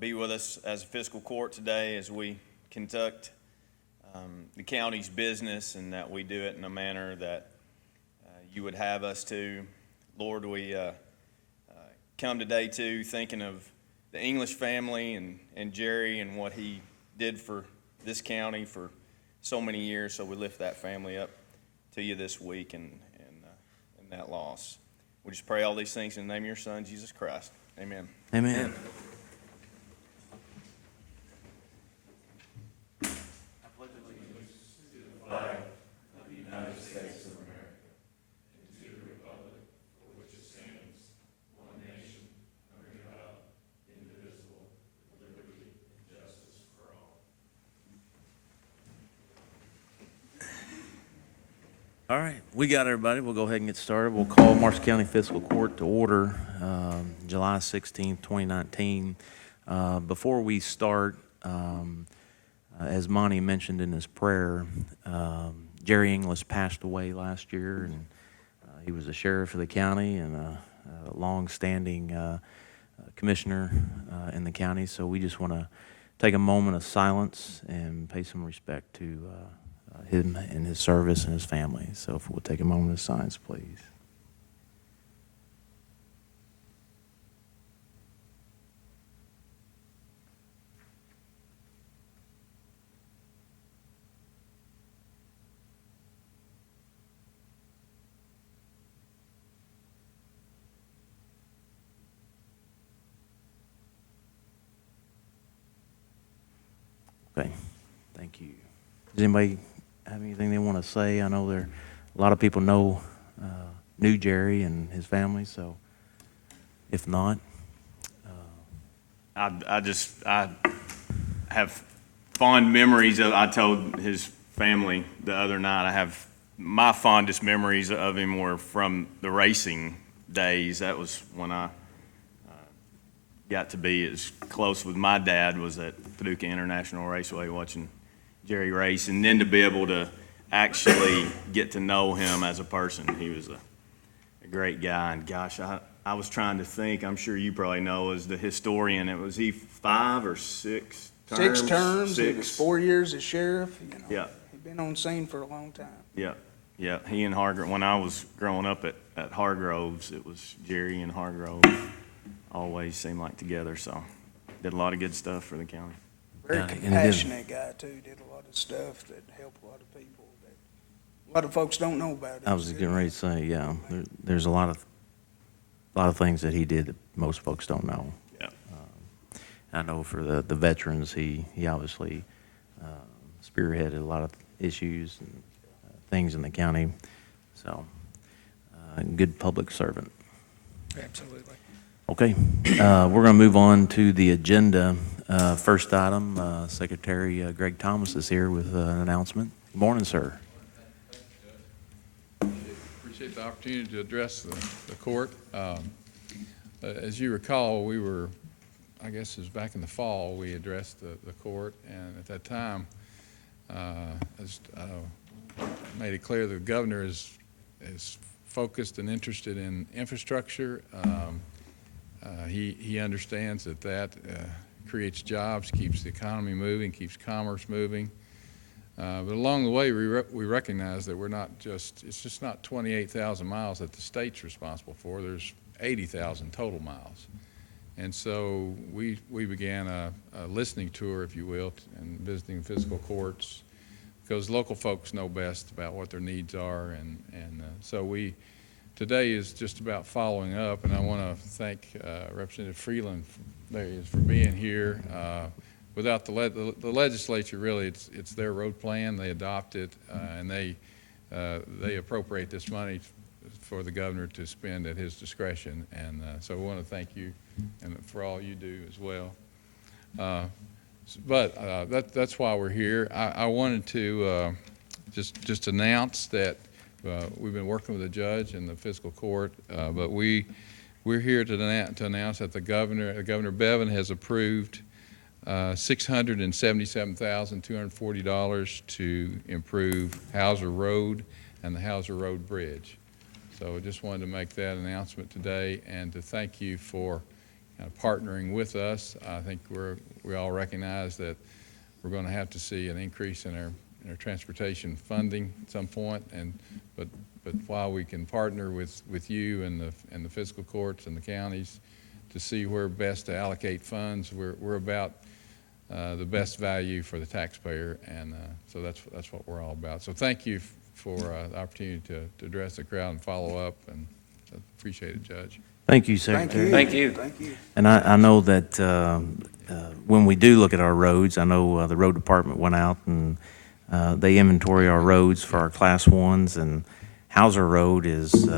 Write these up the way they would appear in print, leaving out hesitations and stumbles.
be with us as a fiscal court today as we conduct the county's business, and that we do it in a manner that you would have us to. Lord, we come today too thinking of the English family and Jerry and what he did for this county for so many years. So we lift that family up to you this week and that loss. We just pray all these things in the name of your Son, Jesus Christ. Amen. Amen. All right, we got everybody. We'll go ahead and get started. We'll call Marshall County Fiscal Court to order July 16, 2019. Before we start, as Monty mentioned in his prayer, Jerry Inglis passed away last year, and he was a sheriff of the county and a long-standing commissioner in the county. So we just want to take a moment of silence and pay some respect to him and his service and his family. So if we'll take a moment of silence, please. Okay, thank you. Does anybody have anything they want to say? I know a lot of people knew Jerry and his family, so if not. I have fond memories of, I told his family the other night, I have my fondest memories of him were from the racing days. That was when I got to be as close with my dad, was at Paducah International Raceway watching Jerry race, and then to be able to actually get to know him as a person. He was a great guy, and gosh, I was trying to think, I'm sure you probably know, as the historian, was he 5 or 6 terms? 6 terms. He was 4 years as sheriff. Yeah. He'd been on scene for a long time. Yeah. He and Hargrove, when I was growing up at Hargroves, it was Jerry and Hargrove always seemed like together, so did a lot of good stuff for the county. Very compassionate guy, too. Did a lot of stuff that helped a lot of people that a lot of folks don't know about. I was getting ready to say, yeah, there's a lot of things that he did that most folks don't know. Yeah. I know for the veterans, he obviously spearheaded a lot of issues and things in the county. So, good public servant. Absolutely. Okay, we're going to move on to the agenda. First item, Secretary Greg Thomas is here with an announcement. Good morning, sir. Appreciate the opportunity to address the court. As you recall, I guess it was back in the fall, we addressed the court, and at that time, made it clear the governor is focused and interested in infrastructure. He understands that creates jobs, keeps the economy moving, keeps commerce moving. But along the way, we recognize that it's just not 28,000 miles that the state's responsible for. There's 80,000 total miles. And so we began a listening tour, if you will, and visiting fiscal courts, because local folks know best about what their needs are. And so today is just about following up, and I want to thank Representative Freeland for being here. Without the legislature, really, it's their road plan. They adopt it, and they appropriate this money for the governor to spend at his discretion. And so I want to thank you and for all you do as well. But that's why we're here. I wanted to just announce that we've been working with the judge and the fiscal court, but we're here to announce that Governor Bevin has approved $677,240 to improve Hauser Road and the Hauser Road Bridge. So I just wanted to make that announcement today and to thank you for partnering with us. I think we all recognize that we're going to have to see an increase in our transportation funding at some point, but while we can partner with you and the fiscal courts and the counties to see where best to allocate funds, we're about the best value for the taxpayer, and so that's what we're all about. So thank you for the opportunity to address the crowd and follow up, and so appreciate it, Judge. Thank you, Secretary. Thank Thank you. Thank you. And I know that when we do look at our roads, I know the road department went out and they inventory our roads for our class ones, and Hauser Road is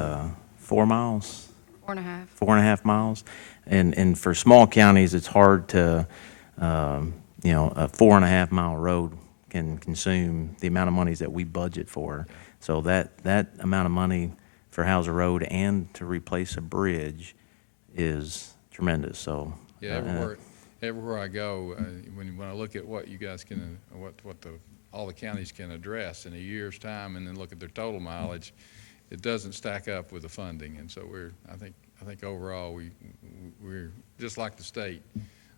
4 miles, 4.5. 4.5 miles. And for small counties, it's hard to, you know, a 4.5 mile road can consume the amount of monies that we budget for. So that amount of money for Hauser Road and to replace a bridge is tremendous. So Yeah, everywhere I go, when I look at what you guys can, all the counties can address in a year's time, and then look at their total mileage, it doesn't stack up with the funding. And so I think overall we're just like the state.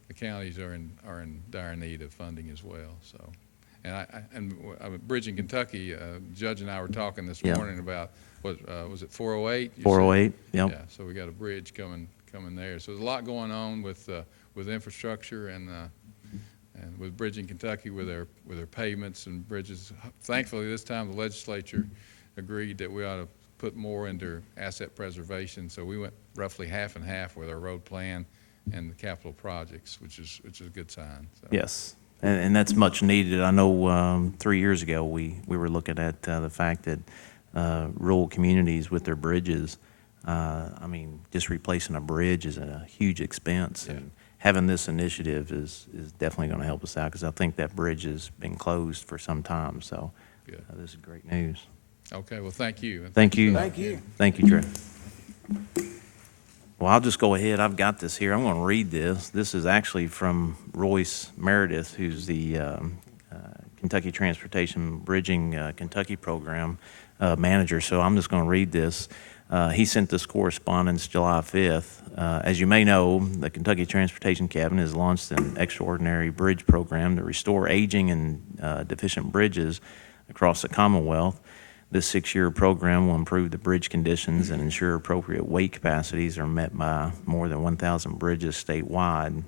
The counties are in dire need of funding as well. So, and Bridge in Kentucky, Judge and I were talking this Yeah. morning about was it 408? 408, yep. Yeah, so we got a bridge coming there. So there's a lot going on with infrastructure and with Bridge in Kentucky with their pavements and bridges. Thankfully, this time the legislature agreed that we ought to put more into asset preservation. So we went roughly half and half with our road plan and the capital projects, which is a good sign. So. Yes, and that's much needed. I know 3 years ago we were looking at the fact that rural communities with their bridges, I mean, just replacing a bridge is a huge expense. Yeah. And having this initiative is definitely going to help us out, because I think that bridge has been closed for some time. So this is great news. Okay, well, thank you. And Thank you. Thank you. Thank you, Trey. Well, I'll just go ahead. I've got this here. I'm going to read this. This is actually from Royce Meredith, who's the Kentucky Transportation Bridging Kentucky Program manager. So I'm just going to read this. He sent this correspondence July 5th. As you may know, the Kentucky Transportation Cabinet has launched an extraordinary bridge program to restore aging and deficient bridges across the Commonwealth. This 6-year program will improve the bridge conditions and ensure appropriate weight capacities are met by more than 1,000 bridges statewide.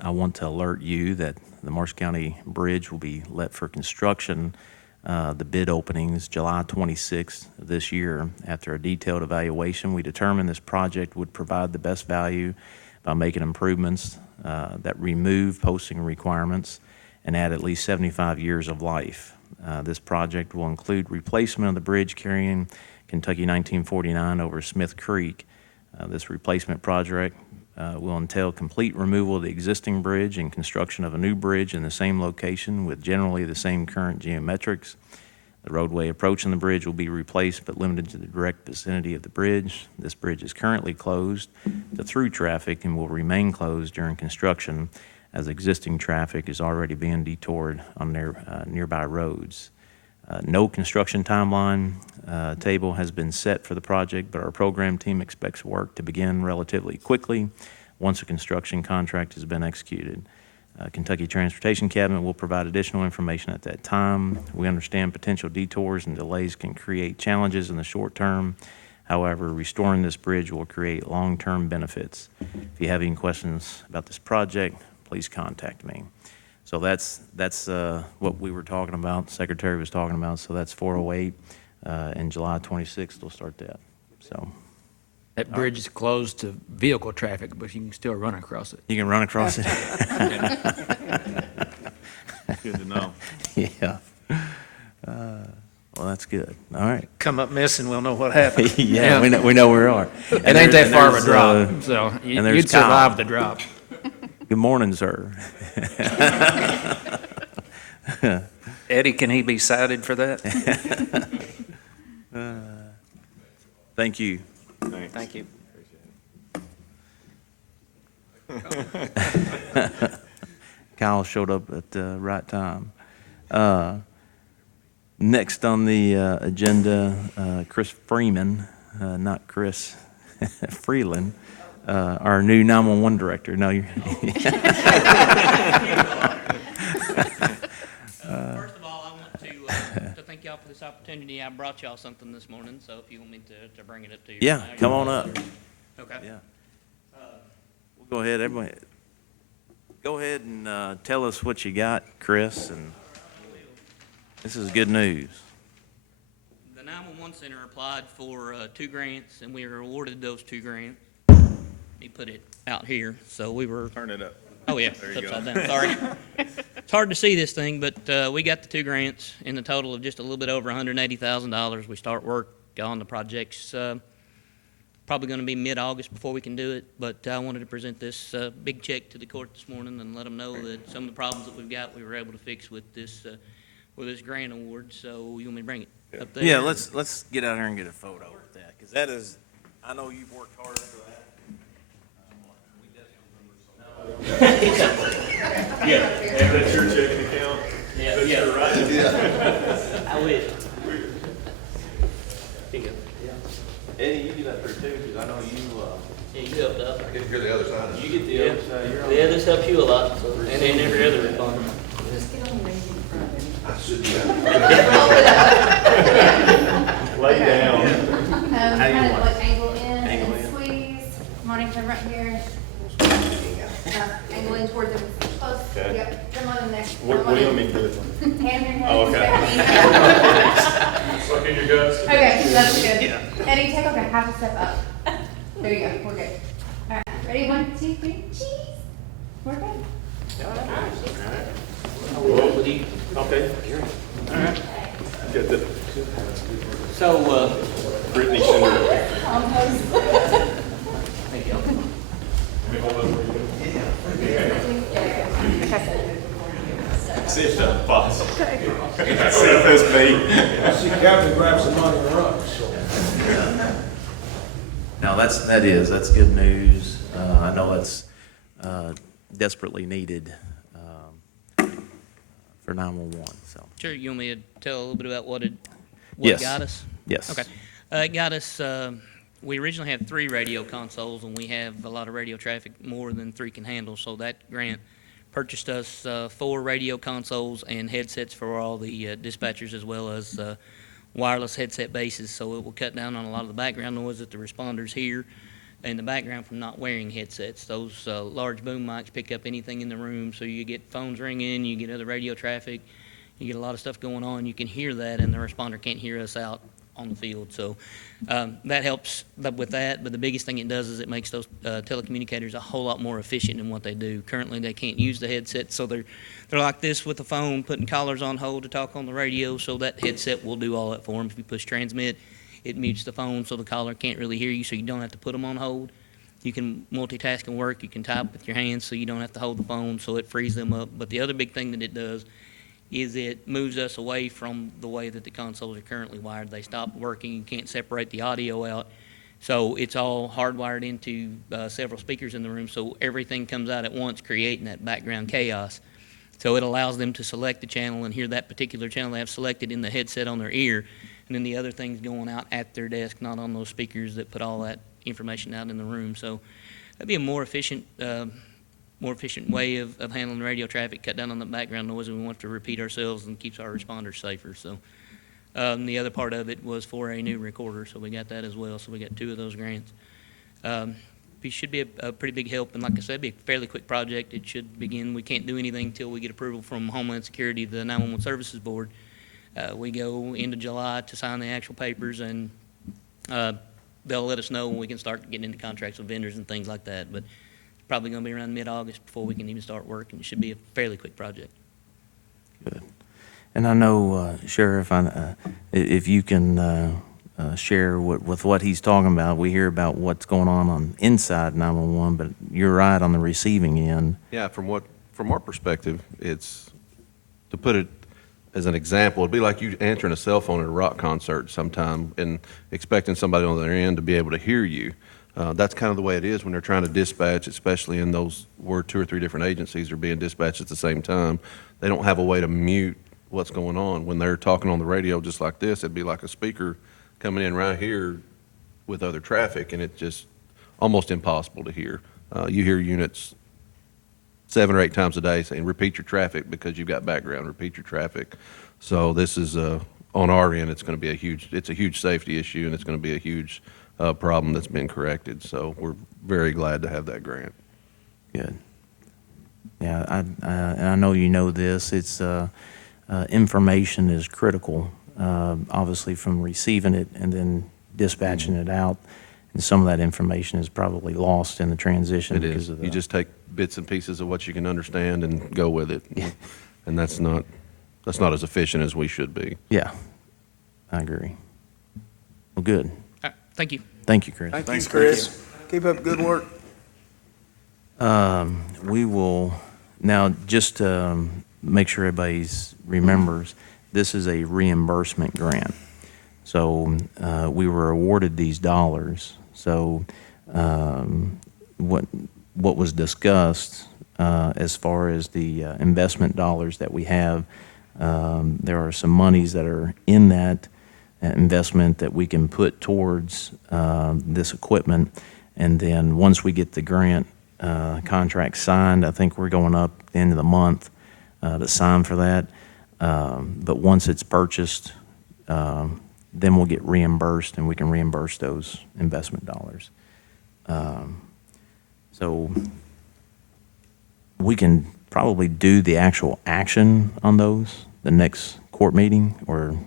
I want to alert you that the Marshall County Bridge will be let for construction. The bid openings July 26th of this year. After a detailed evaluation, we determined this project would provide the best value by making improvements that remove posting requirements and add at least 75 years of life. This project will include replacement of the bridge carrying Kentucky 1949 over Smith Creek. This replacement project will entail complete removal of the existing bridge and construction of a new bridge in the same location with generally the same current geometrics. The roadway approaching the bridge will be replaced but limited to the direct vicinity of the bridge. This bridge is currently closed to through traffic and will remain closed during construction, as existing traffic is already being detoured on nearby roads. No construction timeline table has been set for the project, but our program team expects work to begin relatively quickly once a construction contract has been executed. Kentucky Transportation Cabinet will provide additional information at that time. We understand potential detours and delays can create challenges in the short term. However, restoring this bridge will create long-term benefits. If you have any questions about this project, please contact me. So that's what we were talking about, the Secretary was talking about. So that's 408, and July 26th, they'll start that. So That bridge is closed to vehicle traffic, but you can still run across it. you can run across it. Good to know. Yeah. Well, that's good. All right. Come up missing, we'll know what happened. Yeah, we know where we are. It ain't that far of a drop, so and there's you'd Kyle. survive the drop. Good morning, sir. Eddie, can he be cited for that? Thank you. Thank you. Kyle showed up at the right time. Next on the agenda, Chris Freeman, not Chris Freeland, our new 911 director. No, you're. First of all, I want to thank y'all for this opportunity. I brought y'all something this morning, so if you want me to bring it up to you. Yeah, now, come you on can. up. Okay. Yeah. We'll go ahead, everybody. Go ahead and tell us what you got, Chris, and this is good news. The 911 Center applied for 2 grants, and we were awarded those 2 grants. He put it out here, so we were. Turn it up. Oh, yeah, There it's you go. upside down, sorry. It's hard to see this thing, but we got the 2 grants in the total of just a little bit over $180,000. We start work on the projects probably going to be mid-August before we can do it, but I wanted to present this big check to the court this morning and let them know that some of the problems that we've got, we were able to fix with this grant award, so you want me to bring it up there? Yeah, let's get out here and get a photo with that, because that is, I know you've worked hard for that. Yeah, that's your checking account. Yeah. I wish. Here you go. Eddie, you get up there too, because I know you, Yeah, you helped out. I get to hear the other side. you get the other side. You're on. Yeah, this helps you a lot, so, and every other responder. I should be. Lay down. Kind of like angle in Angle in. and squeeze. Monitor right here. Angle in towards them. Close. Okay. Yep. Come on in there. What do you want me to do with them? Hand in your Oh, hand. Suck in your guts. Okay, that's good. Eddie, take like a half a step up. There you go. We're good. All right. Ready? 1, 2, 3. Cheese. We're good. Okay. Got the So, Brittany Center. Almost. thank you. See if that's possible. See if that's me. I see Captain grab some money and run, so. Now, that's good news. I know that's desperately needed for 911, so. Sure, you want me to tell a little bit about what it Yes. got us? Yes. Okay. It got us, we originally had 3 radio consoles, and we have a lot of radio traffic, more than 3 can handle, so that grant purchased us 4 radio consoles and headsets for all the dispatchers, as well as wireless headset bases, so it will cut down on a lot of the background noise that the responders hear in the background from not wearing headsets. Those large boom mics pick up anything in the room, so you get phones ringing, you get other radio traffic, you get a lot of stuff going on, you can hear that, and the responder can't hear us out on the field. So that helps with that, but the biggest thing it does is it makes those telecommunicators a whole lot more efficient in what they do. Currently, they can't use the headset, so they're like this with the phone, putting callers on hold to talk on the radio, so that headset will do all that for them. If you push transmit, it mutes the phone so the caller can't really hear you, so you don't have to put them on hold. You can multitask and work. You can type with your hands, so you don't have to hold the phone, so it frees them up. But the other big thing that it does is it moves us away from the way that the consoles are currently wired. They stop working. You can't separate the audio out. So it's all hardwired into several speakers in the room, so everything comes out at once, creating that background chaos. So it allows them to select the channel and hear that particular channel they have selected in the headset on their ear, and then the other thing's going out at their desk, not on those speakers that put all that information out in the room. So that'd be a more efficient way of handling radio traffic, cut down on the background noise, and we want to repeat ourselves and keeps our responders safer. So the other part of it was for a new recorder, so we got that as well. So we got 2 of those grants. It should be a pretty big help, and like I said, it'd be a fairly quick project. It should begin. We can't do anything until we get approval from Homeland Security, the 911 Services Board. We go into July to sign the actual papers, and they'll let us know when we can start getting into contracts with vendors and things like that. But it's probably going to be around mid-August before we can even start work, and it should be a fairly quick project. Good. And I know, Sheriff, if you can share with what he's talking about, we hear about what's going on inside 911, but you're right on the receiving end. Yeah, from our perspective, it's, to put it as an example, it'd be like you answering a cell phone at a rock concert sometime and expecting somebody on the other end to be able to hear you. That's kind of the way it is when they're trying to dispatch, especially in those where 2 or 3 different agencies are being dispatched at the same time. They don't have a way to mute what's going on. When they're talking on the radio just like this, it'd be like a speaker coming in right here with other traffic, and it just almost impossible to hear. You hear units 7 or 8 times a day saying, repeat your traffic because you've got background, repeat your traffic. So this is, on our end, it's going to be it's a huge safety issue, and it's going to be a huge problem that's been corrected. So we're very glad to have that grant. Good. Yeah, and I know you know this. It's information is critical, obviously from receiving it and then dispatching it out. And some of that information is probably lost in the transition. It because is. of the, You just take bits and pieces of what you can understand and go with it. And that's not as efficient as we should be. Yeah, I agree. Well, good. Thank you. Thank you, Chris. Thanks, Chris. Keep up the good work. We will, now, just to make sure everybody remembers, this is a reimbursement grant. So we were awarded these dollars. So what was discussed as far as the investment dollars that we have, there are some monies that are in that investment that we can put towards this equipment. And then once we get the grant contract signed, I think we're going up at the end of the month to sign for that. But once it's purchased, then we'll get reimbursed, and we can reimburse those investment dollars. So we can probably do the actual action on those the next court meeting or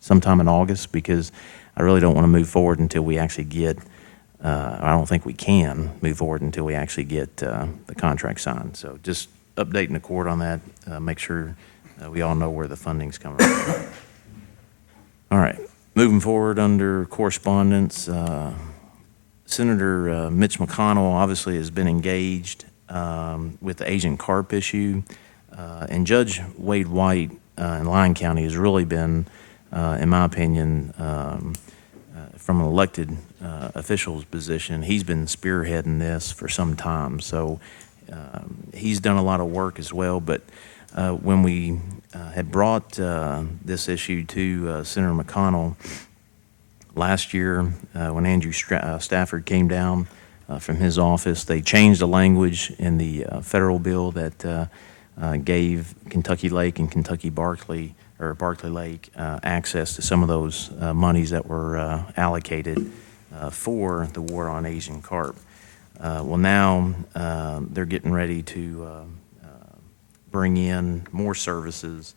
sometime in August, because I really don't want to move forward until we actually get, I don't think we can move forward until we actually get the contract signed. So just updating the court on that, make sure we all know where the funding's coming from. All right, moving forward under correspondence, Senator Mitch McConnell obviously has been engaged with the Asian carp issue, and Judge Wade White in Lyon County has really been, in my opinion, from an elected official's position, he's been spearheading this for some time. So he's done a lot of work as well. But when we had brought this issue to Senator McConnell last year, when Andrew Stafford came down from his office, they changed the language in the federal bill that gave Kentucky Lake and Kentucky Barkley Lake access to some of those monies that were allocated for the war on Asian carp. Well, now they're getting ready to bring in more services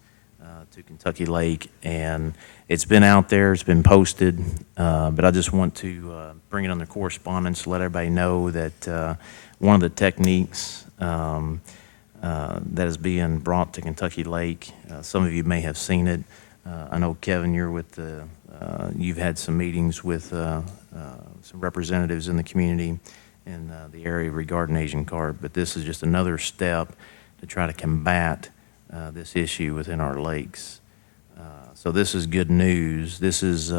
to Kentucky Lake, and it's been out there, it's been posted, but I just want to bring it under correspondence to let everybody know that one of the techniques that is being brought to Kentucky Lake, some of you may have seen it. I know, Kevin, you've had some meetings with some representatives in the community in the area regarding Asian carp, but this is just another step to try to combat this issue within our lakes. So this is good news. This is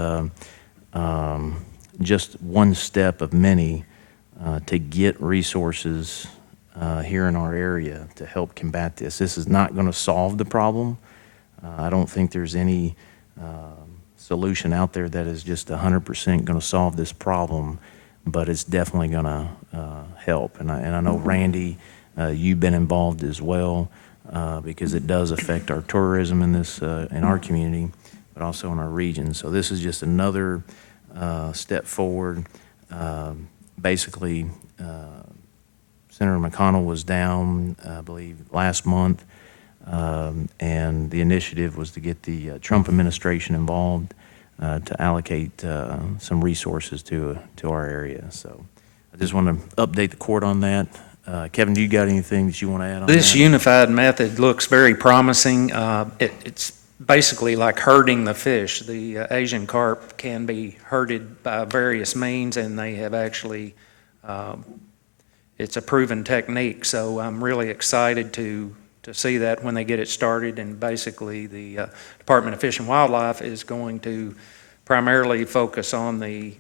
just one step of many to get resources here in our area to help combat this. This is not going to solve the problem. I don't think there's any solution out there that is just 100% going to solve this problem, but it's definitely going to help. And I know, Randy, you've been involved as well because it does affect our tourism in this in our community, but also in our region. So this is just another step forward. Basically, Senator McConnell was down, I believe, last month, and the initiative was to get the Trump administration involved to allocate some resources to our area. So I just want to update the court on that. Kevin, do you got anything that you want to add on This that? unified method looks very promising. It's basically like herding the fish. The Asian carp can be herded by various means, and they have actually, it's a proven technique. So I'm really excited to see that when they get it started. And basically, the Department of Fish and Wildlife is going to primarily focus on the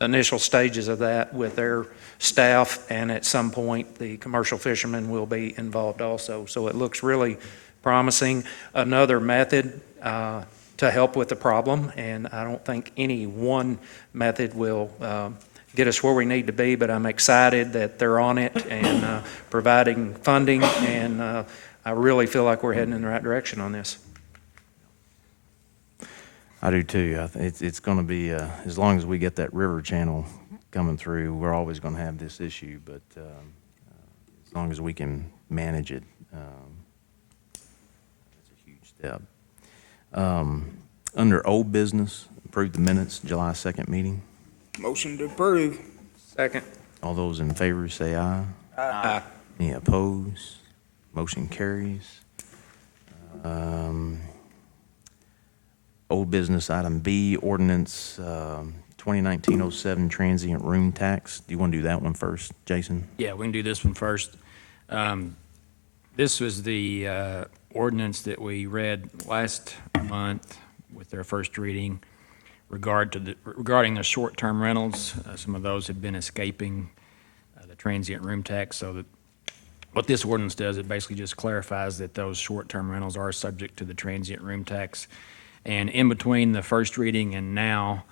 initial stages of that with their staff, and at some point the commercial fishermen will be involved also. So it looks really promising. Another method to help with the problem, and I don't think any one method will get us where we need to be, but I'm excited that they're on it and providing funding, and I really feel like we're heading in the right direction on this. I do too. It's going to be, as long as we get that river channel coming through, we're always going to have this issue, but as long as we can manage it, it's a huge step. Under old business, approve the minutes, July 2nd meeting. Motion to approve. Second. All those in favor say aye. Aye. Any opposed? Motion carries. Old business item B, ordinance 2019-07 transient room tax. Do you want to do that one first, Jason? Yeah, we can do this one first. This was the ordinance that we read last month with their first reading regarding the short-term rentals. Some of those had been escaping the transient room tax, so that what this ordinance does, it basically just clarifies that those short-term rentals are subject to the transient room tax. And in between the first reading and now,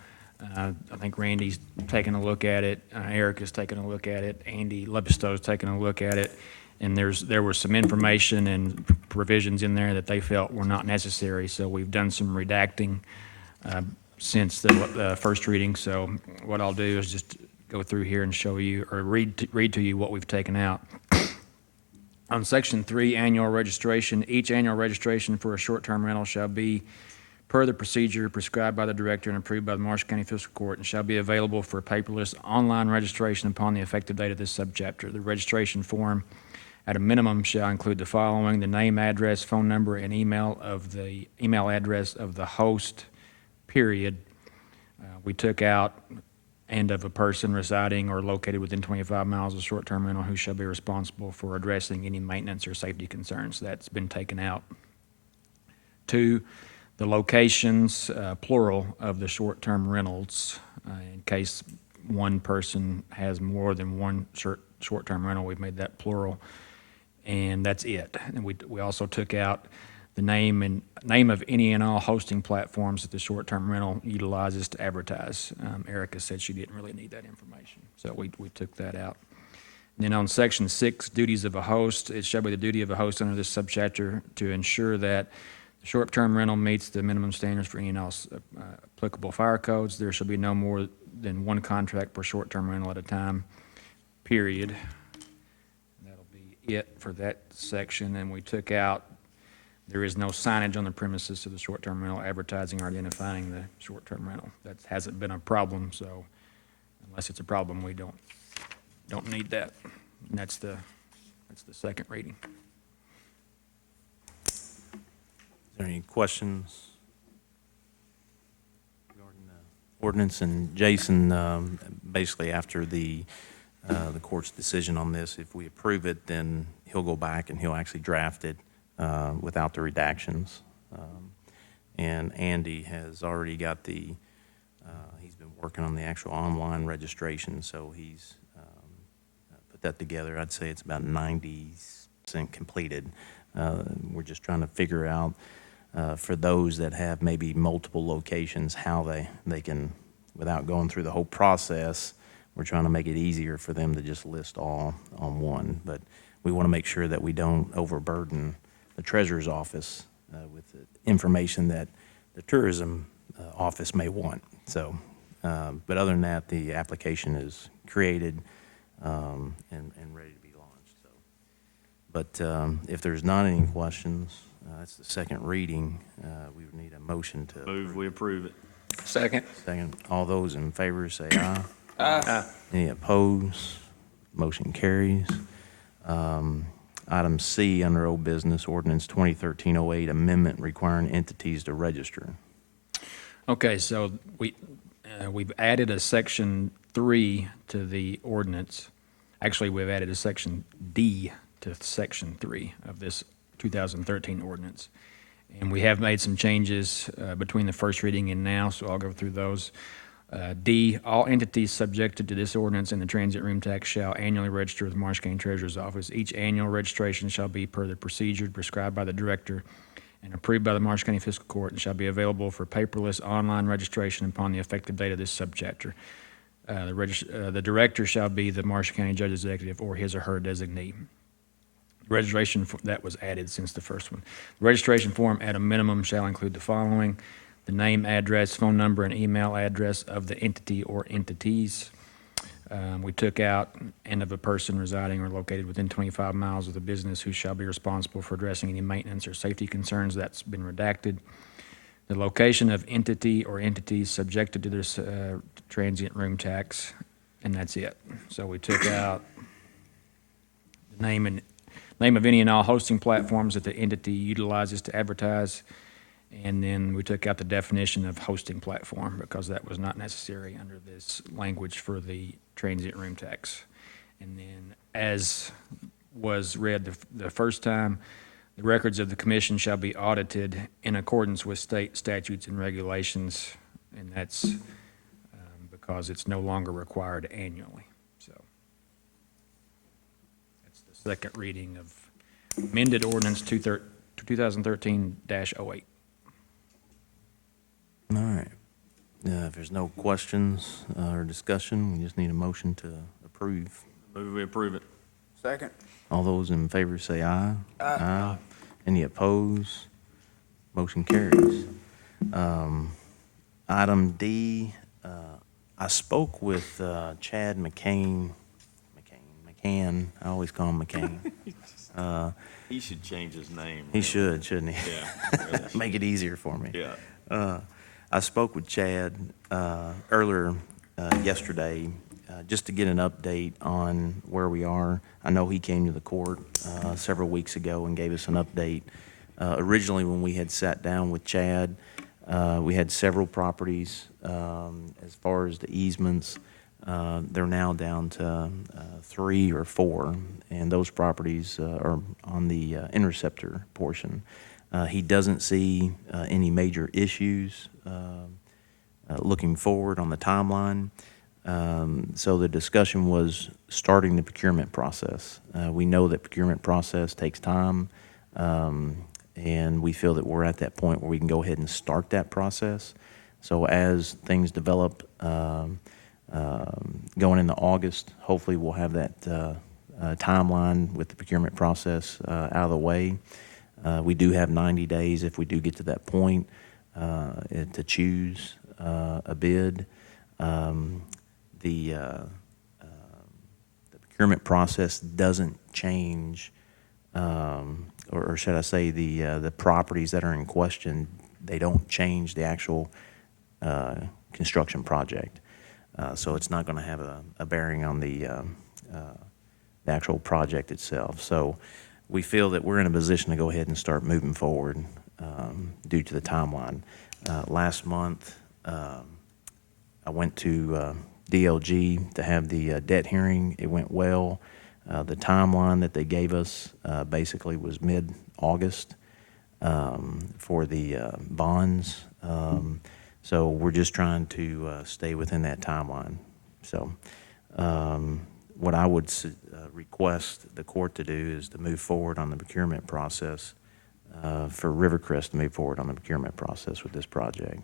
I think Randy's taken a look at it, Eric has taken a look at it, Andy Lepisto's taken a look at it, and there was some information and provisions in there that they felt were not necessary, so we've done some redacting since the first reading. So what I'll do is just go through here and show you, or read to you what we've taken out. On Section 3, annual registration, each annual registration for a short-term rental shall be per the procedure prescribed by the director and approved by the Marshall County Fiscal Court, and shall be available for paperless online registration upon the effective date of this subchapter. The registration form at a minimum shall include the following: the name, address, phone number, and email address of the host, period. We took out "and of a person residing or located within 25 miles of short-term rental who shall be responsible for addressing any maintenance or safety concerns." That's been taken out. 2, the locations, plural, of the short-term rentals, in case one person has more than one short-term rental, we've made that plural, and that's it. And we also took out the name of any and all hosting platforms that the short-term rental utilizes to advertise. Erica said she didn't really need that information, so we took that out. And then on Section 6, duties of a host, it shall be the duty of a host under this subchapter to ensure that the short-term rental meets the minimum standards for any and all applicable fire codes. There shall be no more than one contract per short-term rental at a time, period. That'll be it for that section. And we took out, there is no signage on the premises of the short-term rental advertising or identifying the short-term rental. That hasn't been a problem, so unless it's a problem, we don't need that. And that's the second reading. Is there any questions regarding the ordinance? And Jason, basically after the court's decision on this, if we approve it, then he'll go back and he'll actually draft it without the redactions. And Andy has already got he's been working on the actual online registration, so he's put that together. I'd say it's about 90% completed. We're just trying to figure out for those that have maybe multiple locations, how they can, without going through the whole process, we're trying to make it easier for them to just list all on one. But we want to make sure that we don't overburden the treasurer's office with the information that the tourism office may want. So, but other than that, the application is created and ready to be launched. So, but if there's not any questions, that's the second reading. We would need a motion to Move, we approve it. Second. Second. All those in favor say aye. Aye. Any opposed? Motion carries. Item C under old business, ordinance 2013-08, amendment requiring entities to register. Okay, so we've added a Section 3 to the ordinance. Actually, we've added a Section D to Section 3 of this 2013 ordinance. And we have made some changes between the first reading and now, so I'll go through those. D, all entities subjected to this ordinance and the transient room tax shall annually register with the Marshall County Treasurer's Office. Each annual registration shall be per the procedure prescribed by the director and approved by the Marshall County Fiscal Court, and shall be available for paperless online registration upon the effective date of this subchapter. The director shall be the Marshall County Judge's executive or his or her designee. Registration, that was added since the first one. The registration form at a minimum shall include the following: the name, address, phone number, and email address of the entity or entities. We took out "and of a person residing or located within 25 miles of the business who shall be responsible for addressing any maintenance or safety concerns." That's been redacted. The location of entity or entities subjected to this transient room tax, and that's it. So we took out the name of any and all hosting platforms that the entity utilizes to advertise, and then we took out the definition of hosting platform because that was not necessary under this language for the transient room tax. And then, as was read the first time, the records of the commission shall be audited in accordance with state statutes and regulations, and that's because it's no longer required annually. So that's the second reading of amended ordinance 2013-08. All right. If there's no questions or discussion, we just need a motion to approve. Move we approve it. Second. All those in favor say aye. Aye. Any opposed? Motion carries. Item D, I spoke with Chad McCann, I always call him McCain. He should change his name. He should, shouldn't he? Yeah. Make it easier for me. Yeah. I spoke with Chad earlier yesterday just to get an update on where we are. I know he came to the court several weeks ago and gave us an update. Originally, when we had sat down with Chad, we had several properties. As far as the easements, they're now down to 3 or 4, and those properties are on the interceptor portion. He doesn't see any major issues looking forward on the timeline. So the discussion was starting the procurement process. We know that procurement process takes time, and we feel that we're at that point where we can go ahead and start that process. So as things develop going into August, hopefully we'll have that timeline with the procurement process out of the way. We do have 90 days if we do get to that point to choose a bid. The procurement process doesn't change, or should I say the properties that are in question, they don't change the actual construction project. So it's not going to have a bearing on the actual project itself. So we feel that we're in a position to go ahead and start moving forward due to the timeline. Last month, I went to DLG to have the debt hearing. It went well. The timeline that they gave us basically was mid-August for the bonds. So we're just trying to stay within that timeline. So what I would request the court to do is to move forward on the procurement process for Rivercrest to move forward on the procurement process with this project.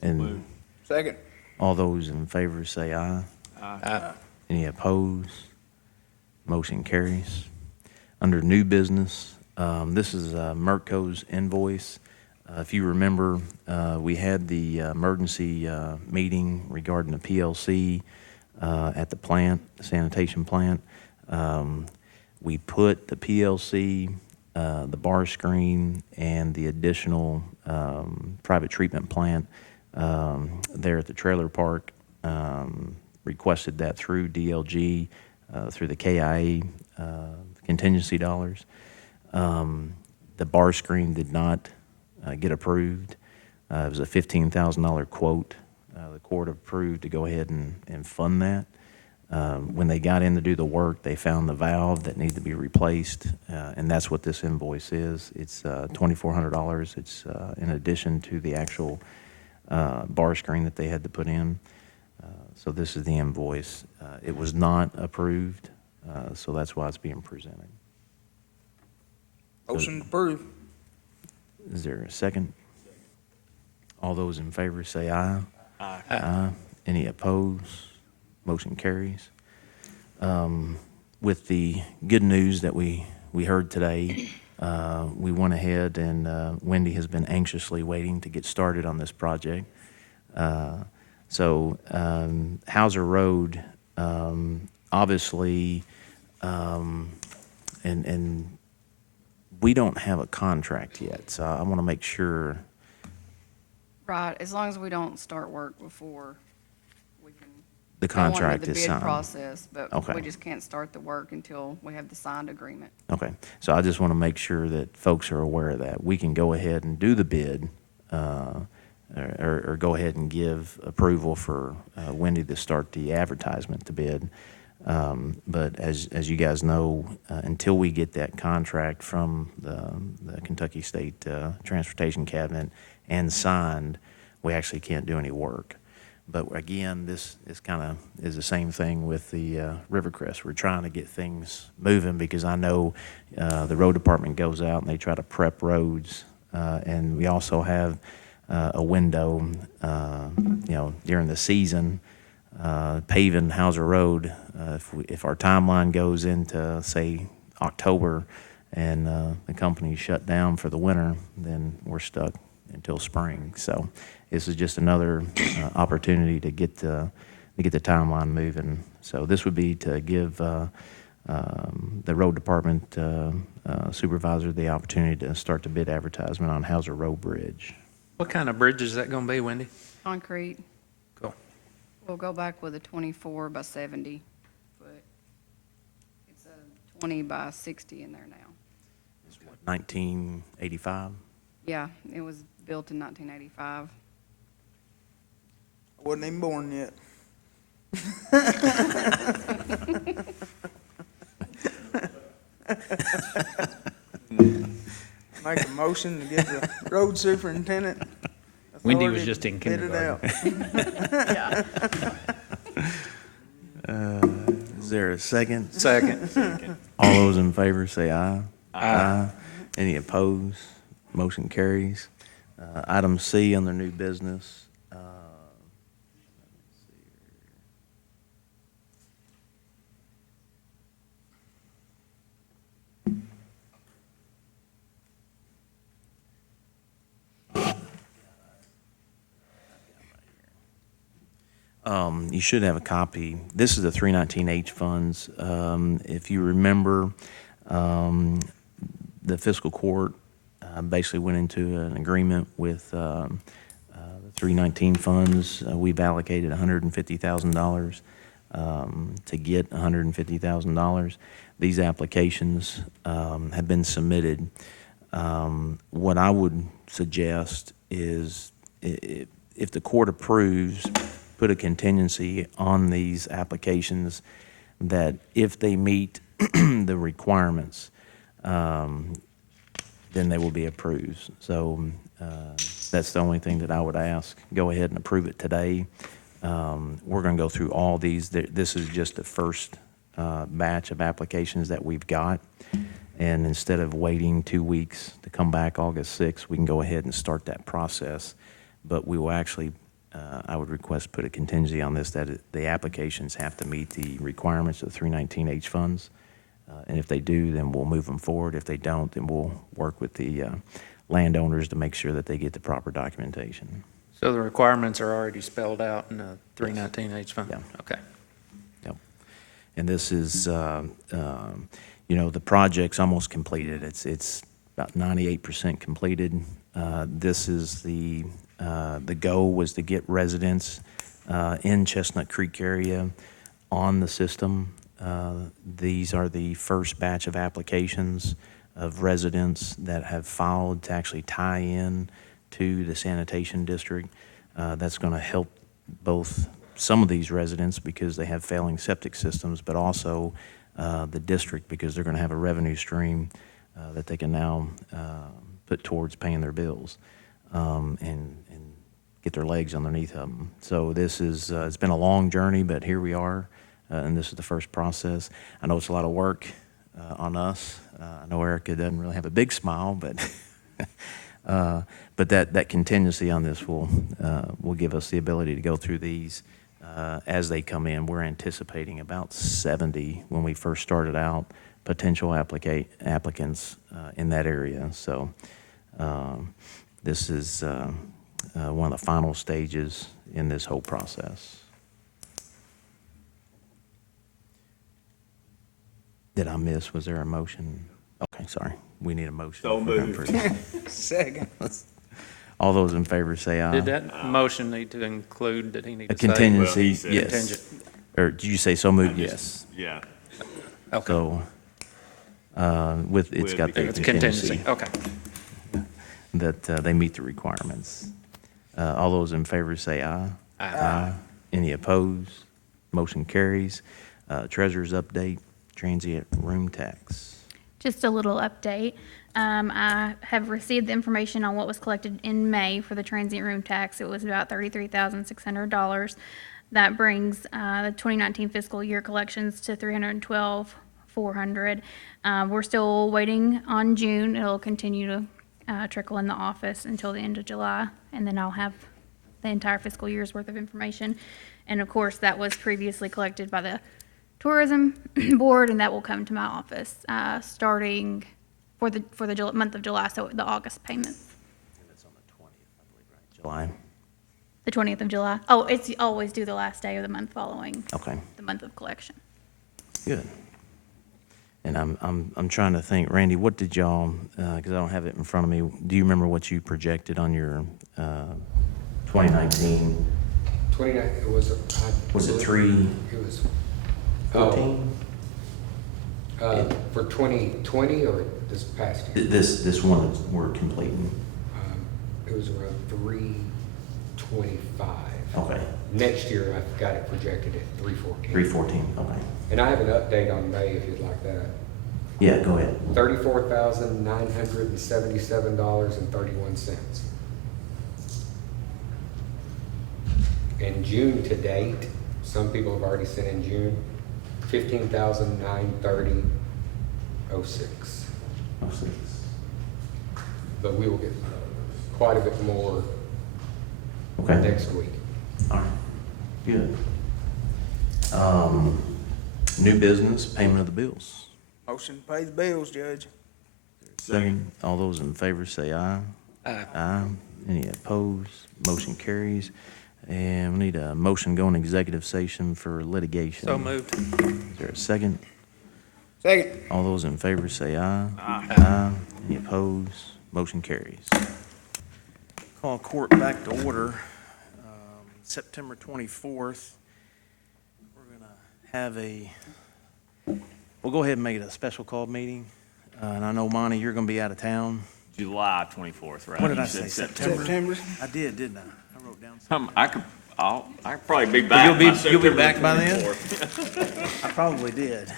And Second. all those in favor say aye. Aye. Any opposed? Motion carries. Under new business, this is Merco's invoice. If you remember, we had the emergency meeting regarding the PLC at the plant, the sanitation plant. We put the PLC, the bar screen, and the additional private treatment plant there at the trailer park. Requested that through DLG, through the KIA contingency dollars. The bar screen did not get approved. It was a $15,000 quote. The court approved to go ahead and fund that. When they got in to do the work, they found the valve that needed to be replaced, and that's what this invoice is. It's $2,400. It's in addition to the actual bar screen that they had to put in. So this is the invoice. It was not approved, so that's why it's being presented. Motion approved. Is there a second? All those in favor say aye. Aye. Aye. Any opposed? Motion carries. With the good news that we heard today, we went ahead and Wendy has been anxiously waiting to get started on this project. So Hauser Road, obviously, and we don't have a contract yet, so I want to make sure. Right, as long as we don't start work before we can. The go under contract the is bid signed. process, but Okay. we just can't start the work until we have the signed agreement. Okay, so I just want to make sure that folks are aware of that. We can go ahead and do the bid, or go ahead and give approval for Wendy to start the advertisement to bid. But as you guys know, until we get that contract from the Kentucky State Transportation Cabinet and signed, we actually can't do any work. But again, this is kind of is the same thing with the Rivercrest. We're trying to get things moving because I know the road department goes out and they try to prep roads, and we also have a window, during the season, paving Hauser Road. If our timeline goes into say October, and the company's shut down for the winter, then we're stuck until spring. So this is just another opportunity to get the timeline moving. So this would be to give the road department supervisor the opportunity to start the bid advertisement on Hauser Road Bridge. What kind of bridge is that going to be, Wendy? Concrete, Cool. we'll go back with a 24 by 70 foot. It's a 20 by 60 in there now. 1985. Yeah, it was built in 1985. I wasn't even born yet. Make a motion to give the road superintendent Wendy was authority just to in bid it out. Is there a second? Second. All those in favor say aye. Aye. Any opposed? Motion carries. Item C under new business. You should have a copy. This is the 319H funds. If you remember, the Fiscal Court basically went into an agreement with the 319 funds. We've allocated $150,000 to get $150,000. These applications have been submitted. What I would suggest is if the court approves, put a contingency on these applications that if they meet the requirements, then they will be approved. So that's the only thing that I would ask. Go ahead and approve it today. We're going to go through all these. This is just the first batch of applications that we've got. And instead of waiting 2 weeks to come back August 6th, we can go ahead and start that process. But we will actually, I would request put a contingency on this that the applications have to meet the requirements of 319H funds. And if they do, then we'll move them forward. If they don't, then we'll work with the landowners to make sure that they get the proper documentation. So the requirements are already spelled out in the 319H fund? Yeah. Okay. Yep. And this is, the project's almost completed. It's about 98% completed. This is the goal was to get residents in Chestnut Creek area on the system. These are the first batch of applications of residents that have filed to actually tie in to the sanitation district. That's going to help both some of these residents because they have failing septic systems, but also the district because they're going to have a revenue stream that they can now put towards paying their bills and get their legs underneath them. So this is, it's been a long journey, but here we are, and this is the first process. I know it's a lot of work on us. I know Erica doesn't really have a big smile, but But that contingency on this will give us the ability to go through these as they come in. We're anticipating about 70 when we first started out, potential applicants in that area. So this is one of the final stages in this whole process. Did I miss, was there a motion? Okay, sorry, we need a motion. So if we're gonna moved. approve. Second. All those in favor say aye. Did that motion need to include, did he need A to say? contingency, Well, he said- yes. Contingent. Or did you say so moved? Yes. Yeah. Okay. So, it's With got the It's contingency okay. that they meet the requirements. All those in favor say aye. Aye. Any opposed? Motion carries. Treasurer's update, transient room tax. Just a little update. I have received the information on what was collected in May for the transient room tax. It was about $33,600. That brings the 2019 fiscal year collections to $312,400. We're still waiting on June. It'll continue to trickle in the office until the end of July, and then I'll have the entire fiscal year's worth of information. And of course, that was previously collected by the Tourism Board, and that will come to my office starting for the month of July, so the August payments. And it's on the 20th, I believe, right? July? The 20th of July. Oh, it's always due the last day of the month following Okay, the month of collection. good. And I'm trying to think, Randy, what did y'all, because I don't have it in front of me, do you remember what you projected on your 2019? 29, it was, Was it it was, 314? for 2020 or this past year? This one that we're completing. It was around 325. Okay, Next year, I've got it projected at 314. 314, okay. And I have an update on May if you'd like that. Yeah, go ahead. $34,977.31. And June to date, some people have already sent in June, $15,930.06. Oh, 6. But we will get quite a bit more Okay. next week. All right, good. New business, payment of the bills. Motion to pay the bills, Judge. Second, all those in favor say aye. Aye. Aye. Any opposed? Motion carries. And we need a motion going executive session for litigation. So moved. Is there a second? Second. All those in favor say aye. Aye. Any opposed? Motion carries. Call court back to order. September 24th. We're going to have we'll go ahead and make it a special call meeting. And I know, Monty, you're going to be out of town. July 24th, right? What did You I said say, September? September. I did, didn't I? I wrote down something. I could probably be back. You'll be- by you'll be September back by then? 24th. I probably did.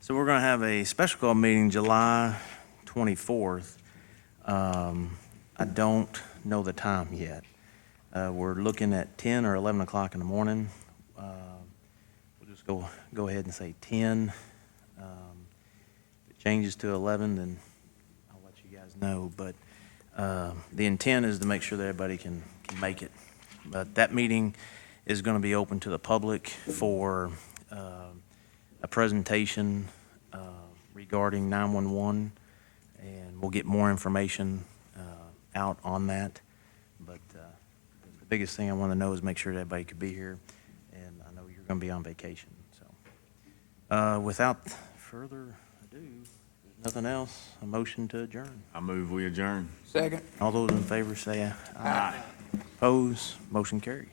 So we're going to have a special call meeting July 24th. I don't know the time yet. We're looking at 10 or 11 o'clock in the morning. We'll just go ahead and say 10. If it changes to 11, then I'll let you guys know. But the intent is to make sure that everybody can make it. But that meeting is going to be open to the public for a presentation regarding 911, and we'll get more information out on that. But the biggest thing I want to know is make sure that everybody could be here, and I know you're going to be on vacation. So without further ado, there's nothing else, a motion to adjourn. I move we adjourn. Second. All those in favor say aye. Opposed, motion carries.